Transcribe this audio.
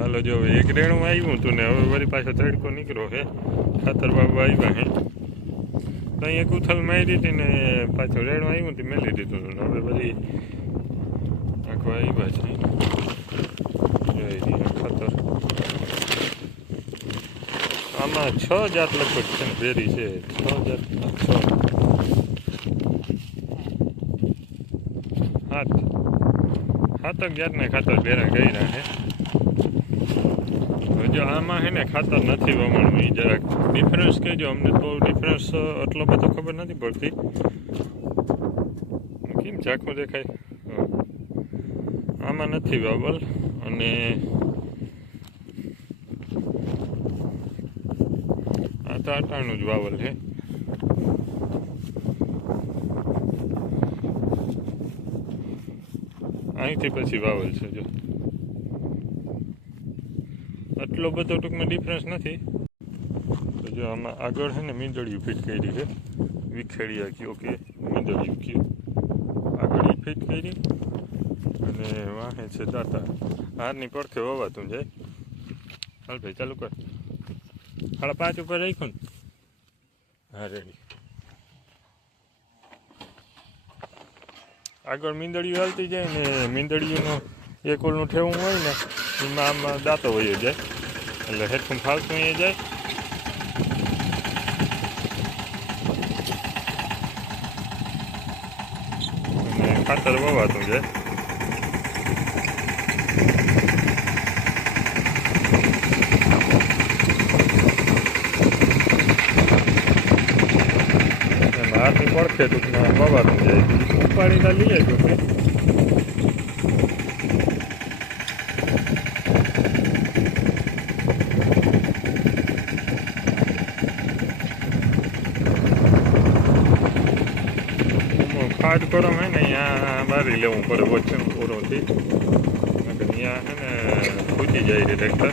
હાલો, જો એક રેણું આવ્યું હતું ને, હવે વળી પાછો તડકો નીકળ્યો છે. ખાતર બાબુ આવ્યા હે તો અહીંયા કુથલ મારી હતી ને, પાછું રેણું આવ્યું હતું મેલી દીધું હતું. હવે બધી આખો આવ્યા છે. ખાતર. આમાં છ જાત લગભગ છે ને, ભેરી છે. છ જાત છ. સાત સાતક જાતના ખાતર ભેરા કર્યા છે. જો આમાં છે ને ખાતર નથી વમણવું એ જરાક. ડિફરન્સ કહેજો, અમને તો ડિફરન્સ એટલો બધો ખબર નથી પડતી. કેમ ઝાંખું દેખાય? હા. આમાં નથી વાવલ અને આ તો આટાણું જ વાવલ છે અહીંથી પછી વાવલ છે, જો. આટલો બધો ટૂંકમાં ડિફરન્સ નથી. તો જો આમાં આગળ છે ને મીંદડિયું ફિટ કરી છે. વિખેડિયા કયો ઓકે મીંદડિયું કયું આગળ ફિટ કરી. અને વાહે છે દાતા. હારની પડખે વવાતું જાય. હાલ ભાઈ, ચાલુ કર. સાડા પાંચ ઉપર રાખ્યું ને. હા રેડી આગળ મીંદડિયું હાલતી જાય ને મીંદડિયુંનું એક ઓલનું ઠેવું હોય ને એમાં આમાં દાંતો વયો જાય એટલે હેડફોન ફાલતું એ જાય અને ખાતર વવાતું જાય હાથની પડખે ટૂંકમાં વવાતું જાય ઉપાડીને લઈએ જો ખાદ કરો હે ને, અહીંયા બારી લેવું પડે વચ્ચે પૂરોથી. અહીંયા હે ને ખૂટી જાય છે ટ્રેક્ટર.